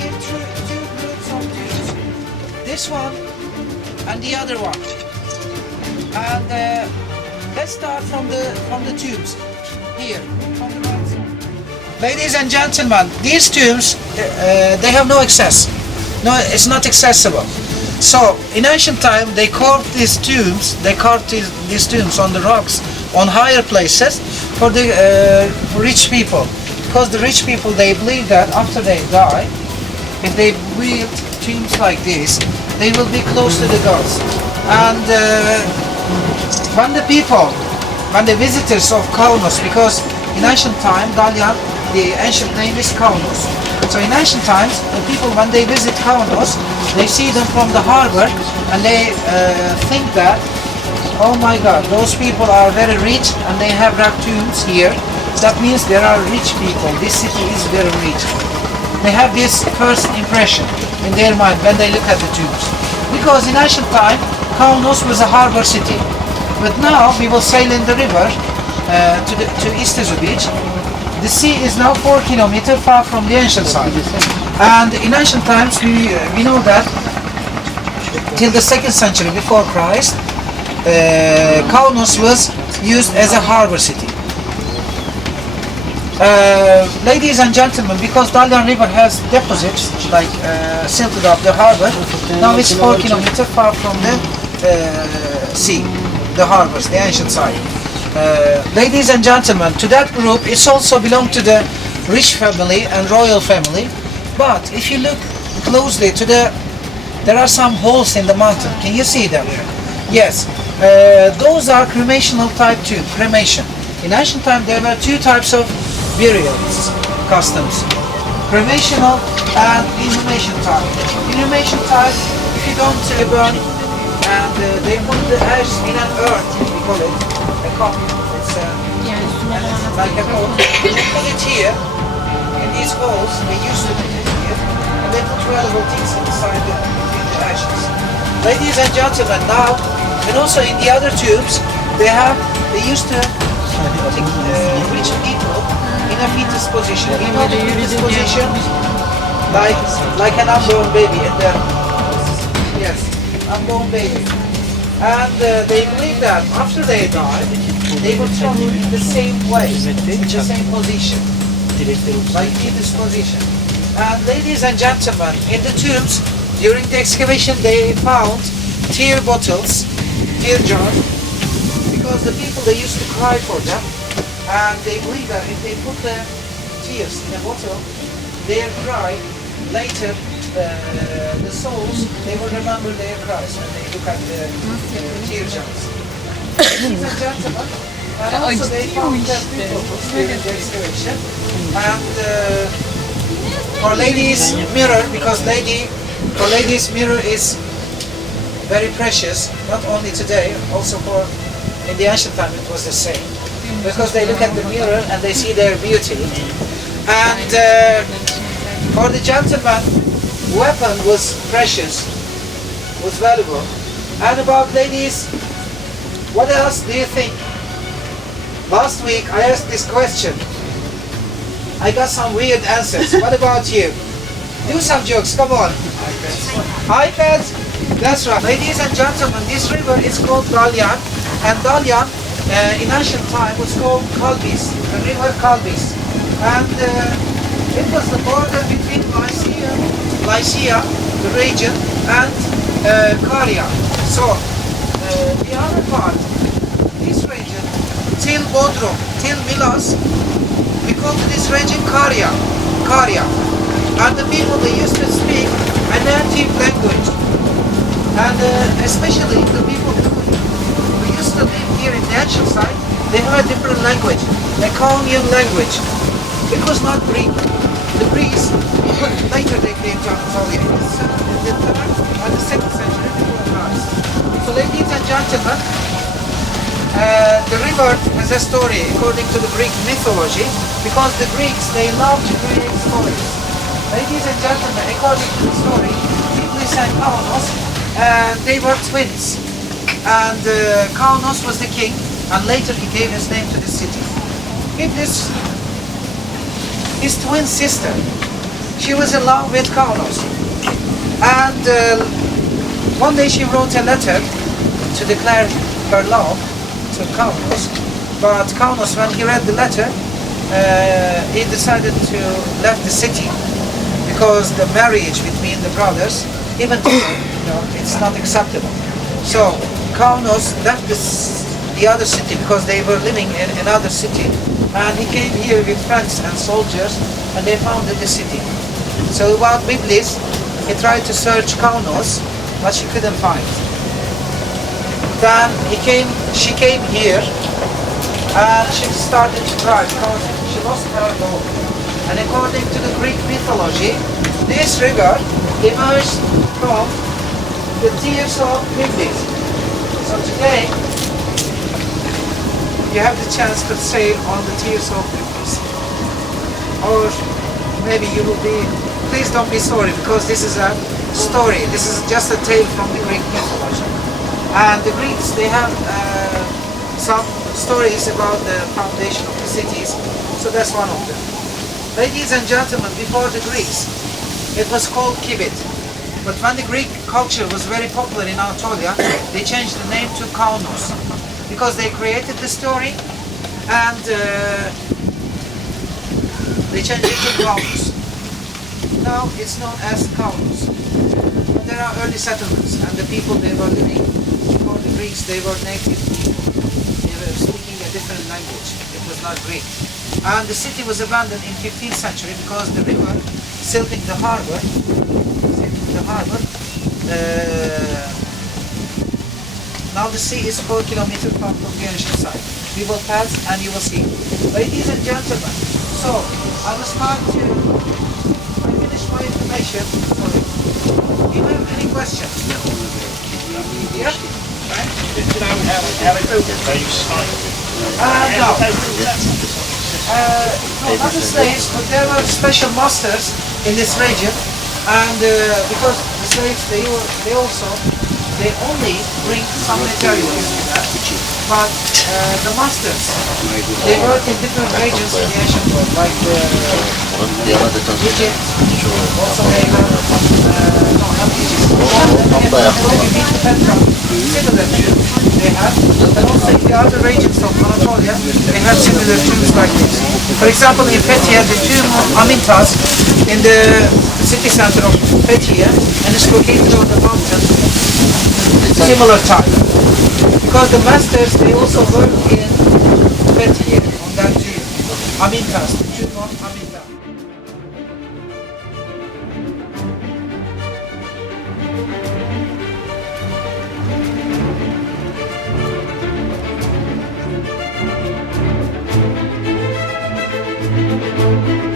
give two groups of tubes. This one and the other one. And let's start from the tubes here, from the right side. Ladies and gentlemen, these tubes they have no access. No, it's not accessible. So in ancient time, they carved these tubes. They carved these tubes on the rocks, on higher places, for the rich people. Because the rich people, they believe that after they die, if they build tombs like this, they will be close to the gods. And when the visitors of Kaunos, because in ancient time, Dalyan, the ancient name is Kaunos. So in ancient times, the people, when they visit Kaunos, they see them from the harbor, and they think that, oh my God, those people are very rich, and they have rock tombs here. That means there are rich people. This city is very rich. They have this first impression in their mind when they look at the tombs. Because in ancient time, Kaunos was a harbor city. But now we will sail in the river to Istizu beach. The sea is now 4 kilometers far from the ancient side. And in ancient times, we know that till the 2nd century before Christ, Kaunos was used as a harbor city. Ladies and gentlemen, because Dalyan River has deposits like silted up the harbor, now it's 4 kilometers far from the sea, the harbors, the ancient side. Ladies and gentlemen, to that group, it's also belonged to the rich family and royal family. But if you look closely to there are some holes in the mountain. Can you see them? Yes. Those are cremational type tube, cremation. In ancient time, there were two types of burial customs. Cremational and inhumation type. Inhumation type, if you don't burn, and they put the ashes in an earth, we call it a coffin. It's like a hole. They put it here, in these holes, they used to put it here, and they put valuable things inside between the ashes. Ladies and gentlemen, now, and also in the other tubes, they used to put rich people in a fetus position. You know the fetus position? Like an unborn baby in the, yes, unborn baby. And they believe that after they die, they will travel in the same way, in the same position, like fetus position. And ladies and gentlemen, in the tombs, during the excavation, they found tear bottles, tear jars, because the people, they used to cry for them, and they believe that if they put the tears in a bottle, their cry, later the souls, they will remember their cries when they look at the tear jars. Ladies and gentlemen, and also they found that bottles during the excavation, and for ladies' mirror, because for ladies' mirror is very precious, not only today, also in the ancient time it was the same. Because they look at the mirror and they see their beauty. And for the gentleman, weapon was precious, was valuable. And about ladies, what else do you think? Last week I asked this question. I got some weird answers. What about you? Do some jokes, come on. iPads? That's right. Ladies and gentlemen, this river is called Dalyan. And Dalyan, in ancient time, was called Kalbis, the river Kalbis. And it was the border between Lycia, the region, and Caria. So, the other part, this region, till Bodrum, till Milas, we call this region Caria. And the people, they used to speak a native language. And especially the people who used to live here in the ancient side, they have a different language, a Calmian language. It was not Greek. The Greeks, later they came to Anatolia in the 2nd century before Christ. So ladies and gentlemen, the river has a story according to the Greek mythology, because the Greeks, they love to create stories. Ladies and gentlemen, according to the story, Iblis and Kaunos, they were twins. And Kaunos was the king, and later he gave his name to the city. Iblis, his twin sister, she was in love with Kaunos. And one day she wrote a letter to declare her love to Kaunos. But Kaunos, when he read the letter, he decided to leave the city because the marriage between the brothers, even today, it's not acceptable. So Kaunos left the other city because they were living in another city, and he came here with friends and soldiers, and they founded the city. So about Biblis, he tried to search Kaunos, but she couldn't find. Then she came here, and she started to cry because she lost her home. And according to the Greek mythology, this river emerged from the tears of Biblis. So today, you have the chance to sail on the tears of Biblis. Or maybe you will be, please don't be sorry, because this is a story. This is just a tale from the Greek mythology. And the Greeks, they have some stories about the foundation of the cities, so that's one of them. Ladies and gentlemen, before the Greeks, it was called Kibit. But when the Greek culture was very popular in Anatolia, they changed the name to Kaunos, because they created the story, and they changed it to Kaunos. Now it's known as Kaunos. But there are early settlements, and the people they were living, before the Greeks, they were native people. They were speaking a different language. It was not Greek. And the city was abandoned in 15th century because the river silting the harbor. Now the sea is 4 kilometers from the ocean side. We will pass and you will see. Ladies and gentlemen, so I will start to finish my information. Sorry. Do you have any questions? Yeah? Right? Did you know how they built it? They used slate. No. Not the slaves, but there were special masters in this region, and because the slaves they only bring some materials to that, but the masters they work in different regions in the ancient world, like Egypt, also they have not Egypt, similar tubes they have, and also in the other regions of Anatolia they have similar tubes like this. For example, in Fethiye, the tomb of Amintas in the city center of Fethiye, and it's located on the mountain, similar type. Because the masters, they also work in Fethiye, on that tomb, Amintas, the tomb of Amintas. Thank you.